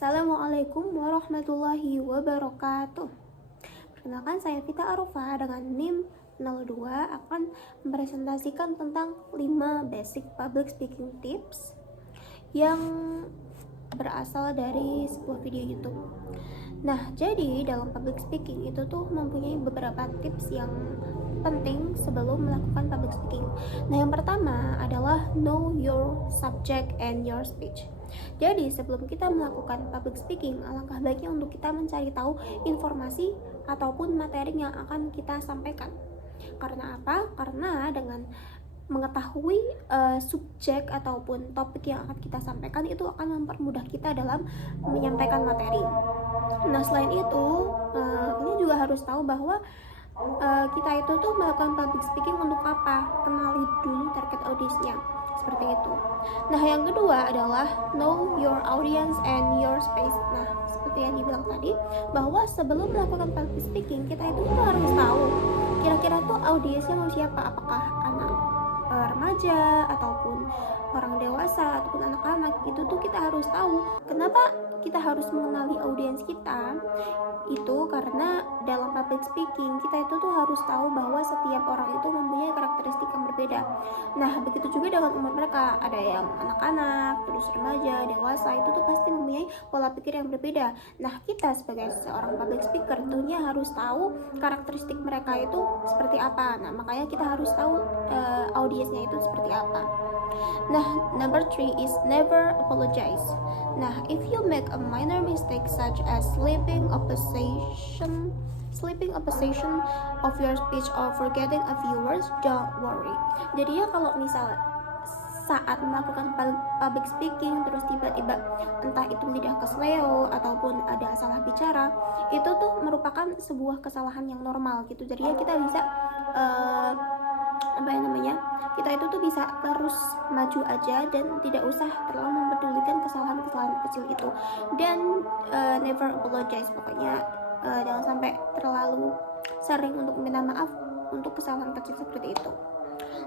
Assalamualaikum warahmatullahi wabarakatuh. Perkenalkan, saya Vita Arufa dengan NIM 02 akan mempresentasikan tentang 5 basic public speaking tips yang berasal dari sebuah video YouTube. Nah, jadi dalam public speaking itu tuh mempunyai beberapa tips yang penting sebelum melakukan public speaking. Nah, yang pertama adalah know your subject and your speech. Jadi sebelum kita melakukan public speaking, alangkah baiknya untuk kita mencari tahu informasi ataupun materi yang akan kita sampaikan. Karena apa? Karena dengan mengetahui subjek ataupun topik yang akan kita sampaikan itu akan mempermudah kita dalam menyampaikan materi. Nah, selain itu kita juga harus tahu bahwa kita itu tuh melakukan public speaking untuk apa? Kenali dulu target audiensnya, seperti itu. Nah, yang kedua adalah know your audience and your space. Nah, seperti yang dibilang tadi, bahwa sebelum melakukan public speaking kita itu harus tahu kira-kira tuh audiensnya mau siapa, apakah anak remaja ataupun orang dewasa ataupun anak-anak. Itu tuh kita harus tahu. Kenapa kita harus mengenali audiens kita? Itu karena dalam public speaking kita itu tuh harus tahu bahwa setiap orang itu mempunyai karakteristik yang berbeda. Nah, begitu juga dengan umur mereka. Ada yang anak-anak, terus remaja, dewasa, itu tuh pasti mempunyai pola pikir yang berbeda. Nah, kita sebagai seorang public speaker tentunya harus tahu karakteristik mereka itu seperti apa. Nah, makanya kita harus tahu audiensnya itu seperti apa. Nah, number 3 is never apologize. Nah, if you make a minor mistake such as slipping a position of your speech or forgetting a few words, don't worry. Jadi ya, kalau misal saat melakukan public speaking terus tiba-tiba entah itu lidah kesleo ataupun ada salah bicara, itu tuh merupakan sebuah kesalahan yang normal gitu. Jadi ya kita bisa kita itu tuh bisa terus maju aja dan tidak usah terlalu mempedulikan kesalahan-kesalahan kecil itu. Dan never apologize, pokoknya jangan sampai terlalu sering untuk minta maaf untuk kesalahan kecil seperti itu.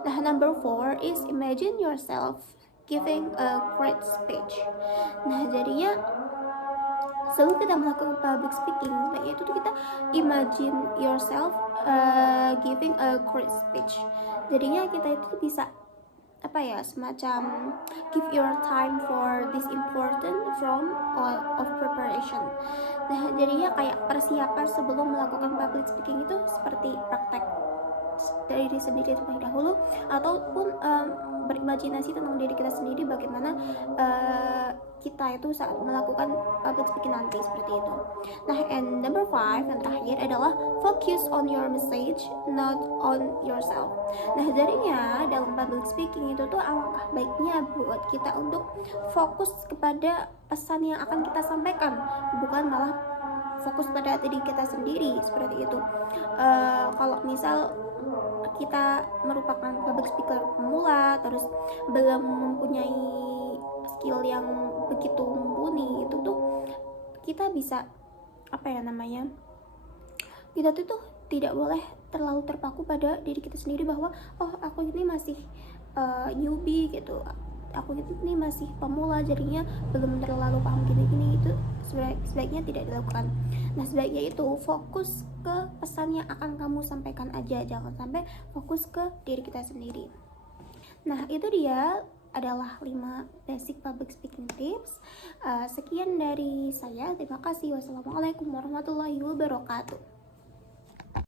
Nah, number 4 is imagine yourself giving a great speech. Nah, jadinya sebelum kita melakukan public speaking, baiknya itu tuh kita imagine yourself giving a great speech. Jadinya kita itu bisa semacam give your time for this important form of preparation. Nah, jadinya kayak persiapan sebelum melakukan public speaking itu seperti praktek dari diri sendiri terlebih dahulu, ataupun berimajinasi tentang diri kita sendiri bagaimana kita itu saat melakukan public speaking nanti, seperti itu. Nah, and number 5 yang terakhir adalah focus on your message, not on yourself. Nah, jadinya dalam public speaking itu tuh alangkah baiknya buat kita untuk fokus kepada pesan yang akan kita sampaikan, bukan malah fokus pada diri kita sendiri, seperti itu. Kalau misal kita merupakan public speaker pemula terus belum mempunyai skill yang begitu mumpuni, itu tuh kita bisa kita tuh tidak boleh terlalu terpaku pada diri kita sendiri bahwa aku ini masih newbie gitu, aku ini masih pemula jadinya belum terlalu paham gini-gini. Itu sebaiknya tidak dilakukan. Nah, sebaiknya itu fokus ke pesan yang akan kamu sampaikan aja, jangan sampai fokus ke diri kita sendiri. Nah, itu dia adalah 5 basic public speaking tips. Sekian dari saya, terima kasih. Wassalamualaikum warahmatullahi wabarakatuh.